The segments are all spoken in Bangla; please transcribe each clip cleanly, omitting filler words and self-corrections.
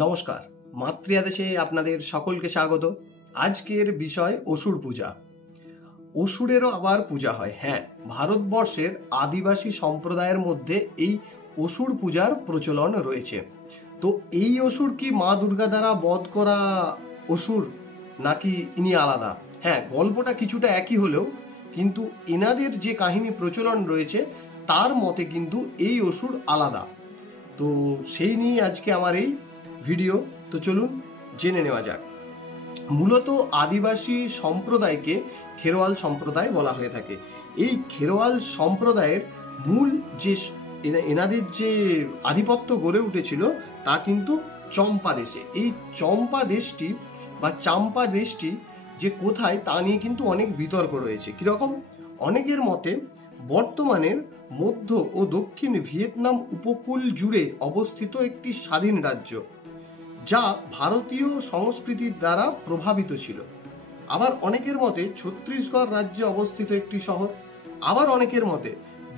নমস্কার, মাতৃআদেশে আপনাদের সকলকে স্বাগত। আজকের বিষয় অসুর পূজা। অসুরেরও আবার পূজা হয়। হ্যাঁ, ভারতবর্ষের আদিবাসী সম্প্রদায়ের মধ্যে এই অসুর পূজার প্রচলন রয়েছে। তো এই অসুর কি মা দুর্গা দ্বারা বধ করা অসুর, নাকি ইনি আলাদা? হ্যাঁ, গল্পটা কিছুটা একই হলেও কিন্তু এনাদের যে কাহিনী প্রচলন রয়েছে তার মতে কিন্তু এই অসুর আলাদা। তো সেই নিয়ে আজকে আমার এই ভিডিও। তো চলুন জেনে নেওয়া যাক। মূলত আদিবাসী সম্প্রদায়কে খেরোয়াল সম্প্রদায় বলা হয়ে থাকে। এই খেরোয়াল সম্প্রদায়ের মূল যে এনাদের যে আধিপত্য গড়ে উঠেছিল তা কিন্তু চম্পা দেশে। এই চম্পা দেশটি বা চাম্পা দেশটি যে কোথায় তা নিয়ে কিন্তু অনেক বিতর্ক রয়েছে। কিরকম? অনেকের মতে বর্তমানের মধ্য ও দক্ষিণ ভিয়েতনাম উপকূল জুড়ে অবস্থিত একটি স্বাধীন রাজ্য, যা ভারতীয় সংস্কৃতির দ্বারা প্রভাবিত ছিল। আবার অনেকের মতে ছত্তিশগড় রাজ্যে অবস্থিত একটি শহর। আবার অনেকের মতে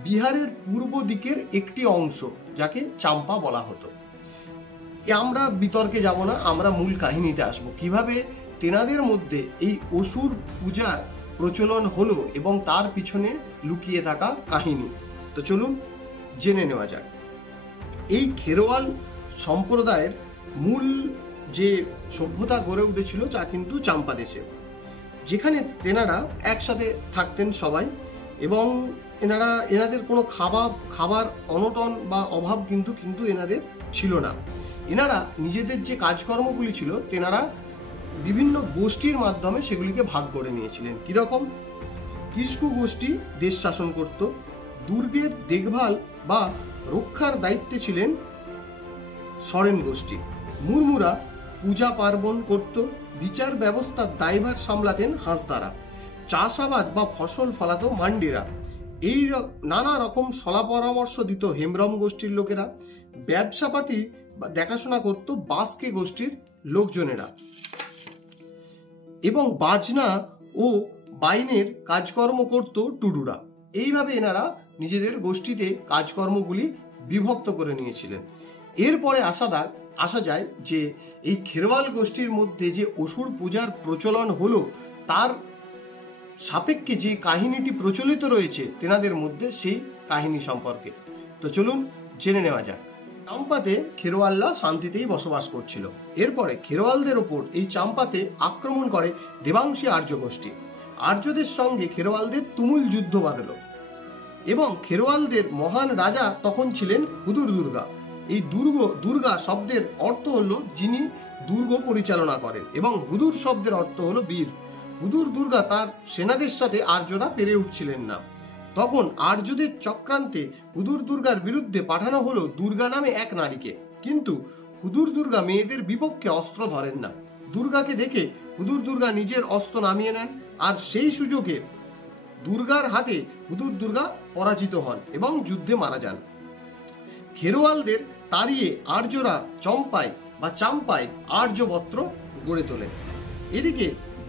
বিহারের পূর্ব দিকের একটি অংশ, যাকে চাম্পা বলা হতো। আমরা বিতর্কে যাব না, আমরা মূল কাহিনীতে আসবো। কিভাবে তেনাদের মধ্যে এই অসুর পূজার প্রচলন হলো এবং তার পিছনে লুকিয়ে থাকা কাহিনী। তো চলুন জেনে নেওয়া যাক। এই খেরোয়াল সম্প্রদায়ের মূল যে সভ্যতা গড়ে উঠেছিল তা কিন্তু চাম্পা দেশে, যেখানে তেনারা একসাথে থাকতেন সবাই, এবং এনাদের কোনো খাবার অনটন বা অভাব কিন্তু এনাদের ছিল না। এনারা নিজেদের যে কাজকর্মগুলি ছিল তেনারা বিভিন্ন গোষ্ঠীর মাধ্যমে সেগুলিকে ভাগ করে নিয়েছিলেন। কিরকম? কিস্কু গোষ্ঠী দেশ শাসন করত। দুর্গের দেখভাল বা রক্ষার দায়িত্বে ছিলেন সরেন গোষ্ঠী। মুরমুরা পূজা পার্বণ করত। বিচার ব্যবস্থার দায়ভার সামলাতেন হাঁসদারা। চাষাবাদ বা ফসল ফলাতো মান্ডিরা। এই নানা রকম সলা পরামর্শ দিত হেমব্রম গোষ্ঠীর লোকেরা। ব্যবসাপাতি দেখাশোনা করত বাস্কে গোষ্ঠীর লোকজনেরা, এবং বাজনা ও বাইনের কাজকর্ম করত টুডুরা। এইভাবে এনারা নিজেদের গোষ্ঠীতে কাজকর্মগুলি বিভক্ত করে নিয়েছিলেন। এরপরে আসা যায় যে এই খেরোয়াল গোষ্ঠীর মধ্যে যে অসুর পূজার প্রচলন হলো তার সাপেক্ষে যে কাহিনীটি প্রচলিত রয়েছে তেনাদের মধ্যে, সেই কাহিনী সম্পর্কে। তো চলুন জেনে নেওয়া যাক। চাম্পাতে খেরোয়ালরা শান্তিতেই বসবাস করছিল। এরপরে খেরোয়ালদের ওপর এই চাম্পাতে আক্রমণ করে দেবাংশী আর্য গোষ্ঠী। আর্যদের সঙ্গে খেরোয়ালদের তুমুল যুদ্ধ বাঁধল, এবং খেরোয়ালদের মহান রাজা তখন ছিলেন হুদুর দুর্গা। এই দুর্গা শব্দের অর্থ হলো যিনি দুর্গ পরিচালনা করেন, এবং হুদুর শব্দের অর্থ হলো বীর। হুদুর দুর্গা তার সেনাদের সাথে আর্যরা পেরে উঠছিলেন না। তখন আর্যদের চক্রান্তে হুদুর দুর্গার বিরুদ্ধে পাঠানো হলো দুর্গা নামে এক নারীকে। কিন্তু হুদুর দুর্গা মেয়েদের বিপক্ষে অস্ত্র ধরেন না। দুর্গাকে দেখে হুদুর দুর্গা নিজের অস্ত্র নামিয়ে নেন, আর সেই সুযোগে দুর্গার হাতে হুদুর দুর্গা পরাজিত হন এবং যুদ্ধে মারা যান। খেরোয়ালদের তাড়িয়ে আর্যরা চাম্পায় আর্যবস্ত্র গড়ে তোলেন। এদিকে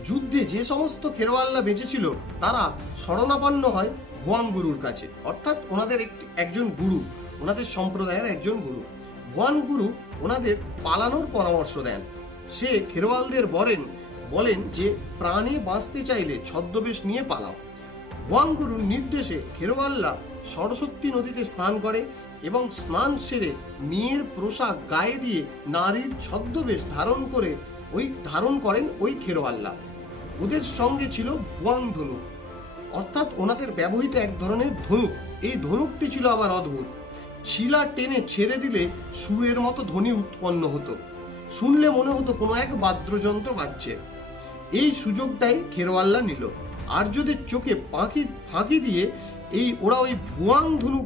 যুদ্ধে যে সমস্ত খেরোয়ালরা বেঁচেছিল তারা শরণাপন্ন হয় ভুয়াং গুরুর কাছে, অর্থাৎ ওনাদের একজন গুরু, ওনাদের সম্প্রদায়ের একজন গুরু। ভুয়াং গুরু ওনাদের পালানোর পরামর্শ দেন। সে খেরোয়ালদের বলেন যে প্রাণে বাঁচতে চাইলে ছদ্মবেশ নিয়ে পালাও। ভুয়াং গুরুর নির্দেশে খেরোয়ালরা সরস্বতী নদীতে স্নান করে, এবং স্নান সেরে মেয়ের পোশাক গায়ে দিয়ে নারীর ছদ্মবেশ ধারণ করেন ওই খেরোয়ালরা। ওদের সঙ্গে ছিল ভুয়াং ধনুক, অর্থাৎ ওনাদের ব্যবহৃত এক ধরনের ধনুক। এই ধনুকটি ছিল আবার অদ্ভুত। শিলা টেনে ছেড়ে দিলে সুরের মতো ধ্বনি উৎপন্ন হতো। শুনলে মনে হতো কোনো এক বাদ্যযন্ত্র বাজছে। এই সুযোগটাই খেরোয়ালরা নিল। আর্যদের চোখে ফাঁকি দিয়ে ওরা ওই ভুয়াং ধনুক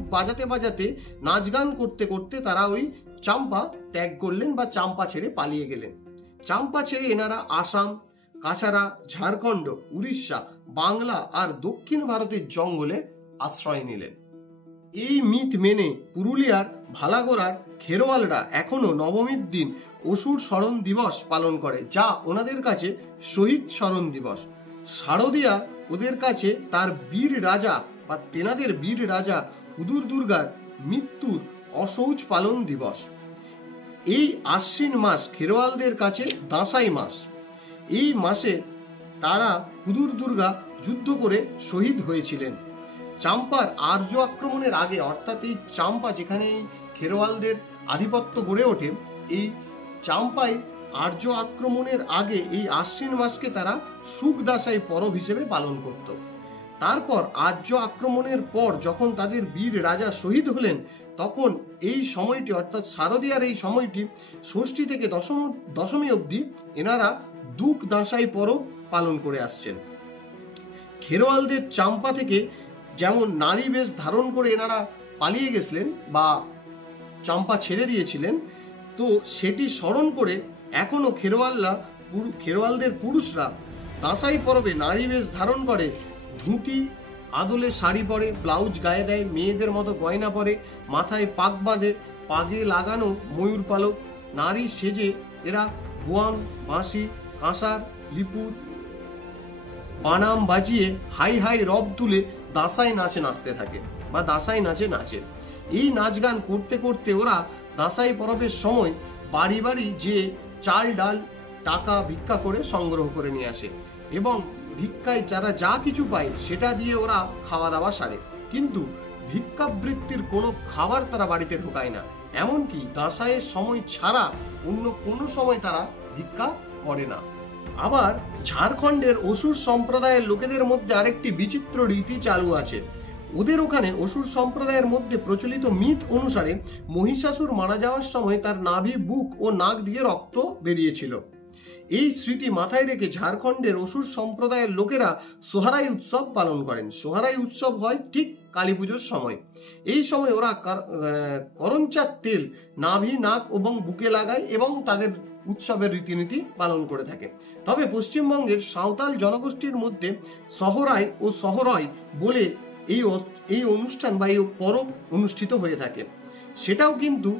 বাজাতে নাচ গান করতে করতে তারা ওই চাম্পা ত্যাগ করলেন বা চাম্পা ছেড়ে পালিয়ে গেলেন। চাম্পা ছেড়ে এনারা আসাম, কাছাড়া, ঝাড়খণ্ড, উড়িষ্যা, বাংলা আর দক্ষিণ ভারতের জঙ্গলে আশ্রয় নিলেন। এই মিথ মেনে পুরুলিয়ার ভালাগোড়ার খেরোয়ালরা এখনো নবমীর দিন অসুর স্মরণ দিবস পালন করে, যা ওনাদের কাছে শহীদ স্মরণ দিবস। শারদিয়া ওদের কাছে তার বীর রাজা বা তেনাদের বীর রাজা হুদুর দুর্গার মৃত্যুর অসৌচ পালন দিবস। এই আশ্বিন মাস খেরোয়ালদের কাছে দাঁসাই মাস। এই মাসে তারা হুদুর দুর্গা যুদ্ধ করে শহীদ হয়েছিলেন। চাম্পার আর্য আক্রমণের আগে, অর্থাৎ এই চাম্পা যেখানে খেরোয়ালদের আধিপত্য গড়ে ওঠে, এই চাম্পায় আর্য আক্রমণের আগে এই আশ্বিন মাসকে তারা সুখদাসাই পরব হিসেবে পালন করত। তারপর আর্য আক্রমণের পর যখন তাদের বীর রাজা শহীদ হলেন, তখন এই সময়টি অর্থাৎ শারদীয়ার এই সময়টি ষষ্ঠী থেকে দশমী অবধি এনারা দুঃখ দাসাই পরব পালন করে আসছেন। খেরোয়ালদের চাম্পা থেকে যেমন নারী বেশ ধারণ করে এনারা পালিয়ে গেছিলেন বা চাম্পা ছেড়ে দিয়েছিলেন, তো সেটি স্মরণ করে এখনো খেরোয়ালদের পুরুষরা দাঁসাই পরবে নারী বেশ ধারণ করে, ধুতি আদলে শাড়ি পরে, ব্লাউজ গায়ে দেয়, মেয়েদের মতো গয়না পরে, মাথায় পাগ বাঁধে, পাগে লাগানো ময়ূর পালক, নারী সেজে এরা বোয়াং, বাঁশি, কাঁসার, লিপুর, বানাম বাজিয়ে হাই হাই রব তুলে দাঁসাই নাচে নাচতে থাকে বা দাঁসাই নাচে নাচে। এই নাচ গান করতে করতে ওরা দাঁসাই পরবের সময় বাড়ি বাড়ি যে চাল ডাল টাকা ভিক্ষা করে সংগ্রহ করে নিয়ে আসে এবং ভিক্ষায় যারা যা কিছু পায় সেটা দিয়ে ওরা খাওয়া দাওয়া সারে। কিন্তু ভিক্ষাবৃত্তির কোনো খাবার তারা বাড়িতে ঢোকায় না, এমনকি দাঁসাইয়ের সময় ছাড়া অন্য কোনো সময় তারা ভিক্ষা করে না। আবার ঝাড়খণ্ডের অসুর সম্প্রদায়ের লোকেদের মধ্যে আরেকটি বিচিত্র রীতি চালু আছে। ওদের ওখানে অসুর সম্প্রদায়ের মধ্যে প্রচলিত মিথ অনুসারে মহিষাসুর মারা যাওয়ার সময় তার নাভি, বুক ও নাক দিয়ে রক্ত বেরিয়েছিল। এই স্মৃতি মাথায় রেখে ঝাড়খণ্ডের অসুর সম্প্রদায়ের লোকেরা সোহারাই উৎসব পালন করেন। সোহারাই উৎসব হয় ঠিক কালী পুজোর সময়। এই সময় ওরা করঞ্চার তেল নাভি, নাক এবং বুকে লাগায় এবং তাদের উৎসবের রীতিনীতি পালন করে থাকে। তবে পশ্চিমবঙ্গের সাঁওতাল জনগোষ্ঠীর মধ্যে সহরাই ও সহরয় বলে এই অনুষ্ঠান বা এই পরব অনুষ্ঠিত হয়ে থাকে। সেটাও কিন্তু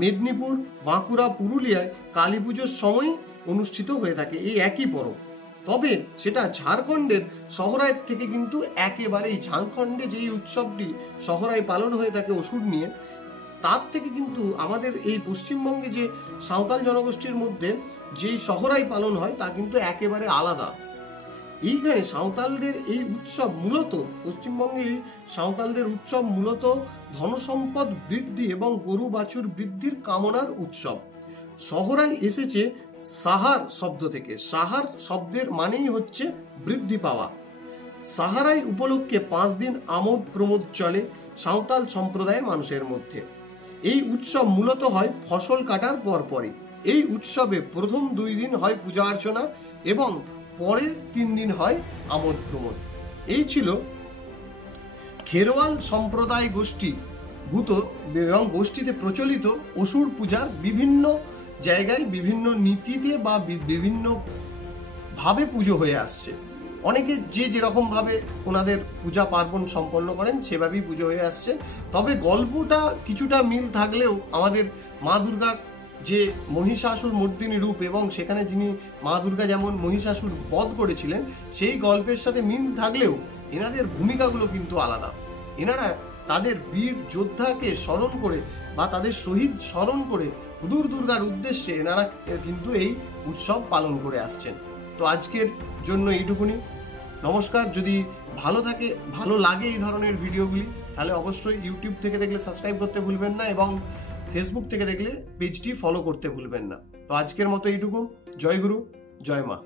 মেদিনীপুর, বাঁকুড়া, পুরুলিয়ায় কালী পুজোর সময় অনুষ্ঠিত হয়ে থাকে এই একই পরব। তবে সেটা ঝাড়খণ্ডের সহরাইয়ের থেকে কিন্তু একেবারেই, ঝাড়খণ্ডে যেই উৎসবটি সহরাই পালন হয়ে থাকে অসুর নিয়ে, তার থেকে কিন্তু আমাদের এই পশ্চিমবঙ্গে যে সাঁওতাল জনগোষ্ঠীর মধ্যে যেই সহরাই পালন হয় তা কিন্তু একেবারে আলাদা। এইখানে সাঁওতালদের এই উৎসব মূলত, পশ্চিমবঙ্গে সাঁওতালদের উৎসব মূলত ধনসম্পদ বৃদ্ধি এবং গরু বাছুর বৃদ্ধির কামনার উৎসব। সহরাই এসেছে সাহার শব্দ থেকে। সাহার শব্দের মানেই হচ্ছে বৃদ্ধি পাওয়া। সাহারাই উপলক্ষে 5 দিন আমোদ প্রমোদ চলে সাঁওতাল সম্প্রদায়ের মানুষের মধ্যে। এই উৎসব মূলত হয় ফসল কাটার পরপরই। এই উৎসবে প্রথম 2 দিন হয় পূজা অর্চনা এবং পরের 3 দিন হয় আমোদ প্রমোদ। এই ছিল খেরোয়াল সম্প্রদায় গোষ্ঠীভূত এবং গোষ্ঠীতে প্রচলিত অসুর পূজার বিভিন্ন জায়গায় বিভিন্ন নীতিতে বা বিভিন্ন ভাবে পুজো হয়ে আসছে। অনেকে যে যেরকম ভাবে ওনাদের পূজা পার্বণ সম্পন্ন করেন সেভাবেই পুজো হয়ে আসছে। তবে গল্পটা কিছুটা মিল থাকলেও আমাদের মা দুর্গার যে মহিষাসুর মর্দিনী রূপ এবং সেখানে যিনি মা দুর্গা যেমন মহিষাসুর বধ করেছিলেন সেই গল্পের সাথে মিল থাকলেও এনাদের ভূমিকাগুলো কিন্তু আলাদা। এনারা তাদের বীর যোদ্ধাকে স্মরণ করে বা তাদের শহীদ স্মরণ করে হুদুর দুর্গার উদ্দেশ্যে এনারা কিন্তু এই উৎসব পালন করে আসছেন। তো আজকের জন্য এইটুকুনি। নমস্কার। যদি ভালো লাগে এই ধরনের ভিডিওগুলি তাহলে অবশ্যই ইউটিউব থেকে দেখলে সাবস্ক্রাইব করতে ভুলবেন না এবং ফেসবুক থেকে দেখলে পেজটি ফলো করতে ভুলবেন না। তো আজকের মতো এইটুকু। জয় গুরু, জয় মা।